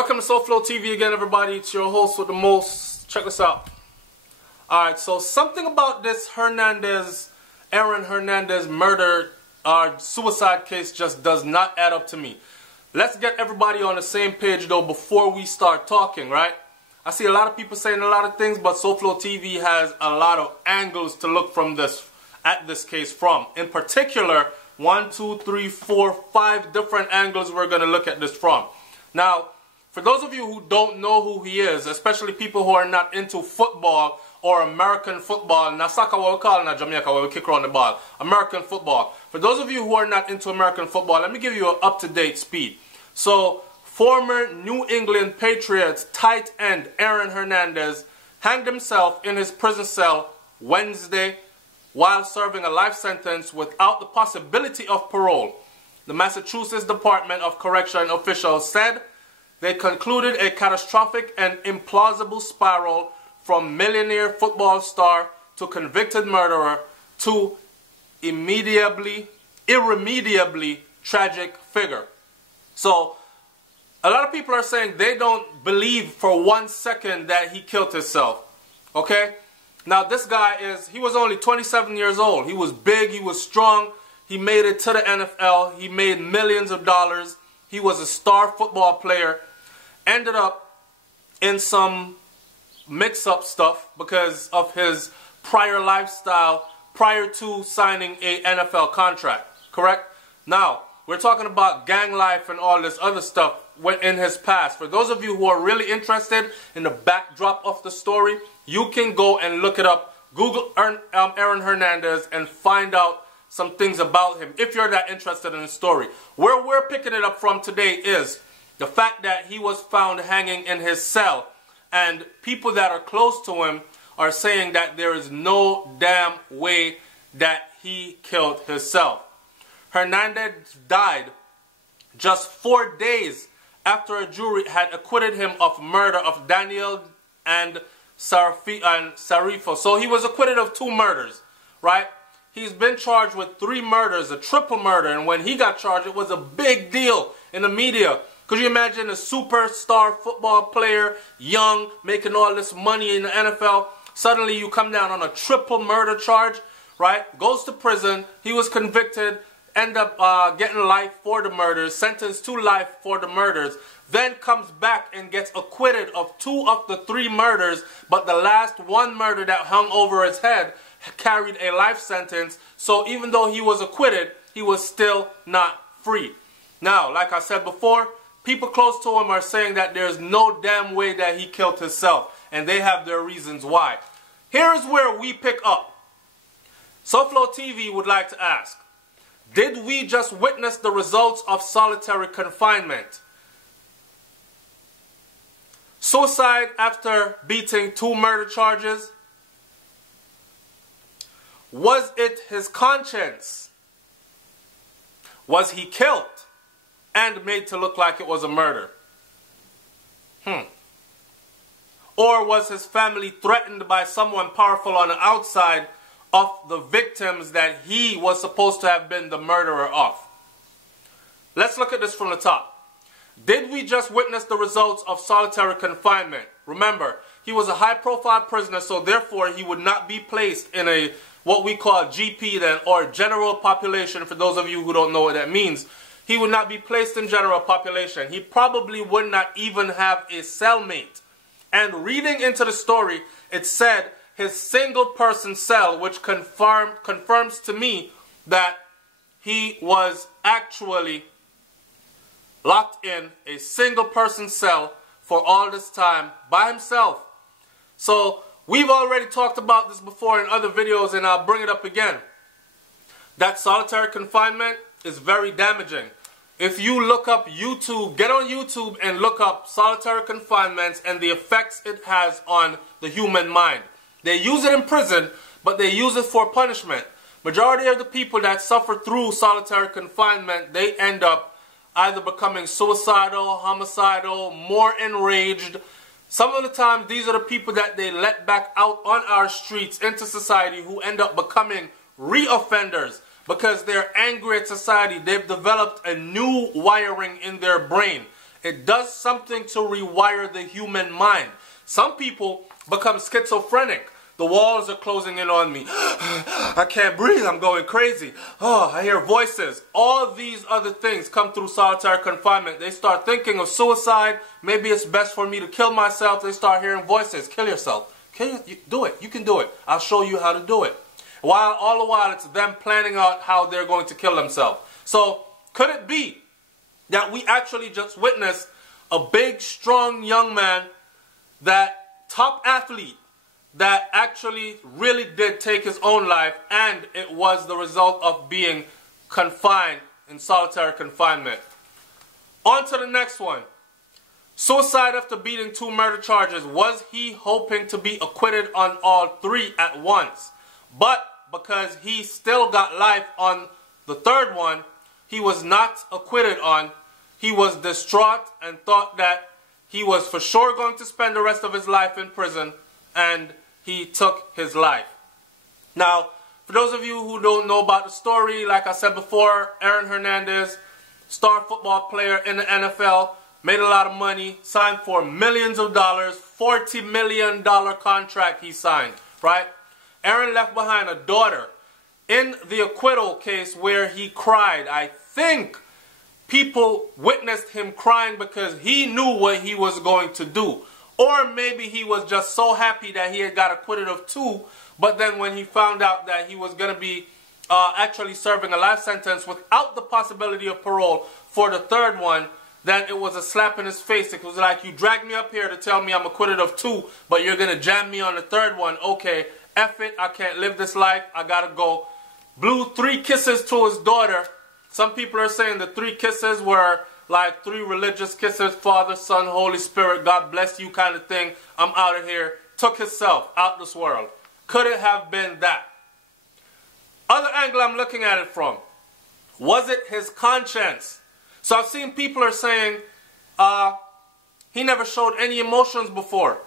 Welcome to SouFLoTV again, everybody. It's your host with the most. Check this out. Alright, so something about this Aaron Hernandez murder suicide case just does not add up to me. Let's get everybody on the same page though before we start talking, right? I see a lot of people saying a lot of things, but SouFLoTV has a lot of angles to look at this case from. In particular, 1, 2, 3, 4, 5 different angles we're going to look at this from. Now, for those of you who don't know who he is, especially people who are not into football or American football, now soccer what we call in Jamaica where we kick around the ball, American football. For those of you who are not into American football, let me give you an up-to-date speed. So, former New England Patriots tight end Aaron Hernandez hanged himself in his prison cell Wednesday while serving a life sentence without the possibility of parole. The Massachusetts Department of Correction officials said they concluded a catastrophic and implausible spiral from millionaire football star to convicted murderer to irremediably tragic figure. So, a lot of people are saying they don't believe for 1 second that he killed himself. Okay? Now, this guy he was only 27 years old. He was big, he was strong, he made it to the NFL, he made millions of dollars, he was a star football player. Ended up in some mix-up stuff because of his prior lifestyle prior to signing a NFL contract, correct? Now, we're talking about gang life and all this other stuff in his past. For those of you who are really interested in the backdrop of the story, you can go and look it up. Google Aaron Hernandez and find out some things about him if you're that interested in the story. Where we're picking it up from today is the fact that he was found hanging in his cell, and people that are close to him are saying that there is no damn way that he killed himself. Hernandez died just 4 days after a jury had acquitted him of murder of Daniel and Sarifo. So he was acquitted of 2 murders, right? He's been charged with 3 murders, a triple murder, and when he got charged, it was a big deal in the media. Could you imagine a superstar football player, young, making all this money in the NFL? Suddenly you come down on a triple murder charge, right? Goes to prison. He was convicted, end up getting life for the murders, sentenced to life for the murders. Then comes back and gets acquitted of 2 of the 3 murders, but the last 1 murder that hung over his head carried a life sentence. So even though he was acquitted, he was still not free. Now, like I said before, people close to him are saying that there's no damn way that he killed himself, and they have their reasons why. Here's where we pick up. SouFLoTV would like to ask, did we just witness the results of solitary confinement? Suicide after beating 2 murder charges? Was it his conscience? Was he killed and made to look like it was a murder? Or was his family threatened by someone powerful on the outside of the victims that he was supposed to have been the murderer of? Let's look at this from the top. Did we just witness the results of solitary confinement? Remember, he was a high-profile prisoner, so therefore he would not be placed in a what we call GP then, or general population. For those of you who don't know what that means, he would not be placed in general population. He probably would not even have a cellmate. And reading into the story, it said his single-person cell, which confirms to me that he was actually locked in a single-person cell for all this time by himself. So we've already talked about this before in other videos, and I'll bring it up again. That solitary confinement is very damaging. If you look up YouTube, get on YouTube and look up solitary confinement and the effects it has on the human mind. They use it in prison, but they use it for punishment. Majority of the people that suffer through solitary confinement, they end up either becoming suicidal, homicidal, more enraged. Some of the times, these are the people that they let back out on our streets into society who end up becoming re-offenders. because they're angry at society. They've developed a new wiring in their brain. It does something to rewire the human mind. Some people become schizophrenic. The walls are closing in on me. I can't breathe. I'm going crazy. Oh, I hear voices. All these other things come through solitary confinement. They start thinking of suicide. Maybe it's best for me to kill myself. They start hearing voices. Kill yourself. Do it. You can do it. I'll show you how to do it. All the while, it's them planning out how they're going to kill themselves. So, could it be that we actually just witnessed a big, strong young man, that top athlete, that actually really did take his own life, and it was the result of being confined in solitary confinement? On to the next one. Suicide after beating 2 murder charges. Was he hoping to be acquitted on all 3 at once? But because he still got life on the 3rd one, he was not acquitted on. He was distraught and thought that he was for sure going to spend the rest of his life in prison, and he took his life. Now, for those of you who don't know about the story, like I said before, Aaron Hernandez, star football player in the NFL, made a lot of money, signed for millions of dollars, $40 million contract he signed, right? Aaron left behind a daughter. In the acquittal case where he cried, I think people witnessed him crying because he knew what he was going to do. Or maybe he was just so happy that he had got acquitted of 2, but then when he found out that he was going to be actually serving a life sentence without the possibility of parole for the 3rd one, then it was a slap in his face. It was like, you dragged me up here to tell me I'm acquitted of 2, but you're going to jam me on the 3rd one. Okay, F it, I can't live this life, I got to go. Blew 3 kisses to his daughter. Some people are saying the 3 kisses were like 3 religious kisses, Father, Son, Holy Spirit, God bless you kind of thing. I'm out of here. Took himself out this world. Could it have been that? Other angle I'm looking at it from. Was it his conscience? So I've seen people are saying he never showed any emotions before.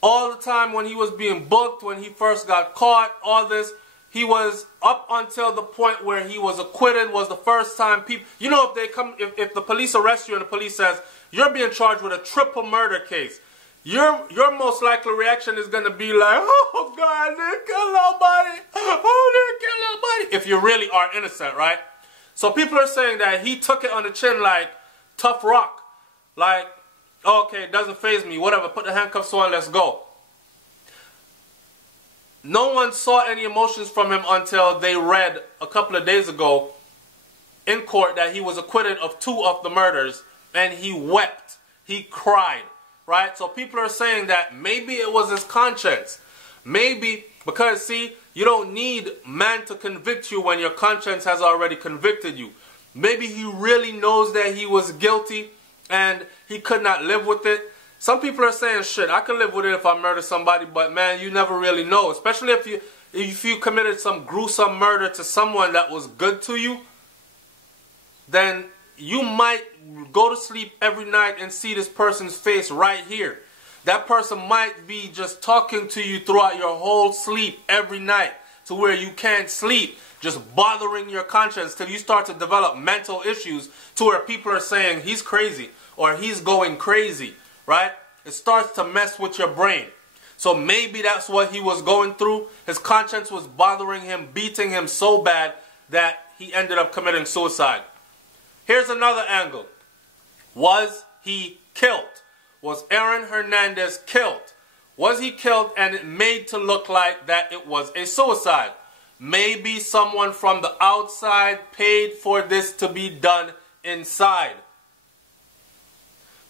All the time when he was being booked, when he first got caught, all this, he was up until the point where he was acquitted, was the first time people, you know, if the police arrest you and the police says, you're being charged with a triple murder case, your most likely reaction is going to be like, oh God, they didn't kill nobody, oh, they didn't kill nobody, if you really are innocent, right? So people are saying that he took it on the chin like tough rock, like, okay, it doesn't faze me, whatever, put the handcuffs on, let's go. No one saw any emotions from him until they read a couple of days ago in court that he was acquitted of 2 of the murders, and he wept, he cried, right? So people are saying that maybe it was his conscience. Maybe, because see, you don't need man to convict you when your conscience has already convicted you. Maybe he really knows that he was guilty and he could not live with it. Some people are saying, shit, I can live with it if I murder somebody, but man, you never really know. Especially if you committed some gruesome murder to someone that was good to you, then you might go to sleep every night and see this person's face right here. That person might be just talking to you throughout your whole sleep every night to where you can't sleep, just bothering your conscience till you start to develop mental issues to where people are saying he's crazy or he's going crazy. Right? It starts to mess with your brain. So maybe that's what he was going through. His conscience was bothering him, beating him so bad that he ended up committing suicide. Here's another angle. Was he killed? Was Aaron Hernandez killed? Was he killed and it made to look like that it was a suicide? Maybe someone from the outside paid for this to be done inside.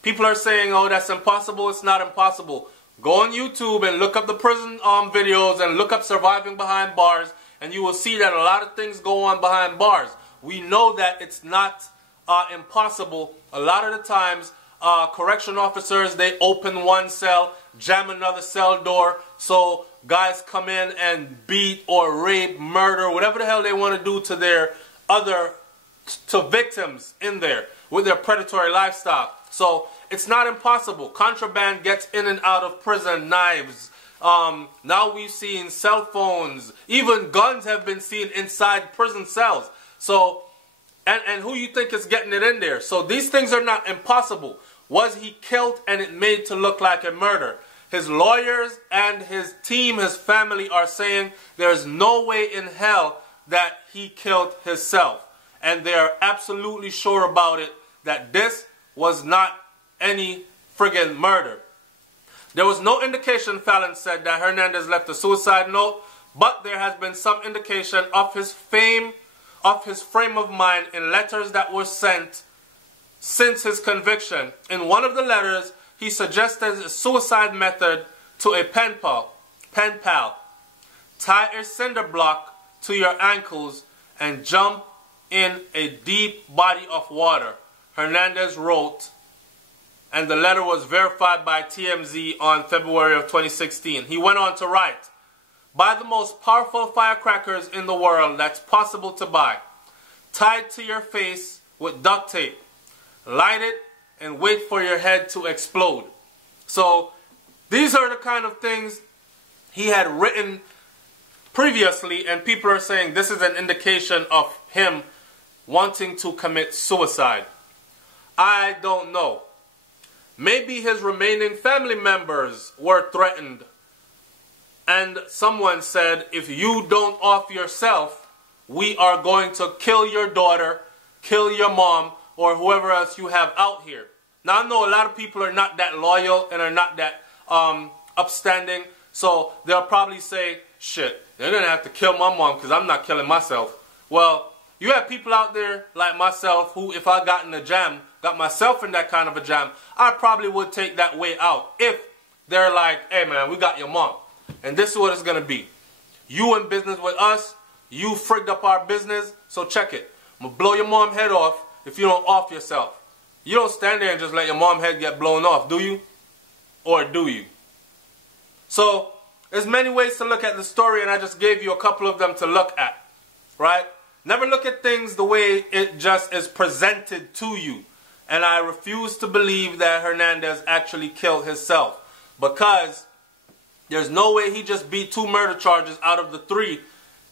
People are saying, oh, that's impossible. It's not impossible. Go on YouTube and look up the prison videos and look up surviving behind bars, and you will see that a lot of things go on behind bars. We know that it's not impossible. A lot of the times, correction officers, they open one cell, jam another cell door, so guys come in and beat or rape, murder, whatever the hell they want to do to their to victims in there with their predatory lifestyle. So it's not impossible. Contraband gets in and out of prison, knives. Now we've seen cell phones. Even guns have been seen inside prison cells. So And who you think is getting it in there? So these things are not impossible. Was he killed and it made to look like a murder? His lawyers and his team, his family are saying there's no way in hell that he killed himself. And they're absolutely sure about it, that this was not any friggin' murder. There was no indication, Fallon said, that Hernandez left a suicide note, but there has been some indication of his frame of mind in letters that were sent since his conviction. In one of the letters, he suggested a suicide method to a pen pal. Tie a cinder block to your ankles and jump in a deep body of water, Hernandez wrote, and the letter was verified by TMZ on February of 2016. He went on to write, buy the most powerful firecrackers in the world that's possible to buy. Tied to your face with duct tape. Light it and wait for your head to explode. So these are the kind of things he had written previously, and people are saying this is an indication of him wanting to commit suicide. I don't know. Maybe his remaining family members were threatened, and someone said, if you don't off yourself, we are going to kill your daughter, kill your mom, or whoever else you have out here. Now, I know a lot of people are not that loyal and are not that upstanding, so they'll probably say, shit, they're going to have to kill my mom because I'm not killing myself. Well, you have people out there like myself who, if I got in a jam, got myself in that kind of a jam, I probably would take that way out. If they're like, hey man, we got your mom, and this is what it's going to be. You in business with us, you frigged up our business, so check it. I'm going to blow your mom head off if you don't off yourself. You don't stand there and just let your mom head get blown off, do you? Or do you? So, there's many ways to look at the story, and I just gave you a couple of them to look at. Right? Never look at things the way it just is presented to you. And I refuse to believe that Hernandez actually killed himself, because there's no way he just beat 2 murder charges out of the 3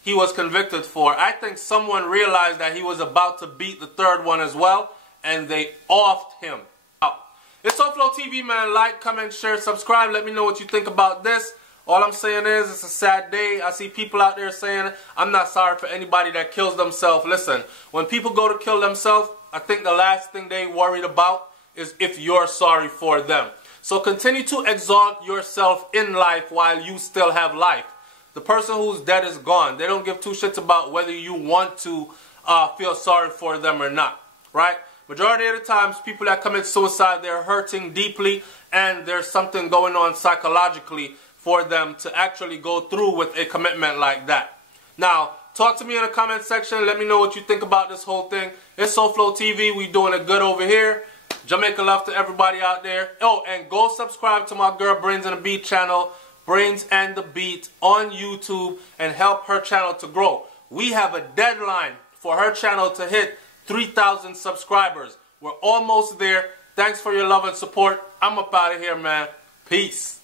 he was convicted for. I think someone realized that he was about to beat the 3rd one as well, and they offed him out. It's SouFLoTV, man. Like, comment, share, subscribe. Let me know what you think about this. All I'm saying is, it's a sad day. I see people out there saying, I'm not sorry for anybody that kills themselves. Listen, when people go to kill themselves, I think the last thing they worried about is if you're sorry for them. So continue to exalt yourself in life while you still have life. The person who's dead is gone. They don't give 2 shits about whether you want to feel sorry for them or not. Right? Majority of the times, people that commit suicide, they're hurting deeply, and there's something going on psychologically for them to actually go through with a commitment like that. Now, talk to me in the comment section. Let me know what you think about this whole thing. It's SouFLoTV. We doing it good over here. Jamaica love to everybody out there. Oh, and go subscribe to my girl Brains and the Beat channel, Brains and the Beat on YouTube, and help her channel to grow. We have a deadline for her channel to hit 3,000 subscribers. We're almost there. Thanks for your love and support. I'm up out of here, man. Peace.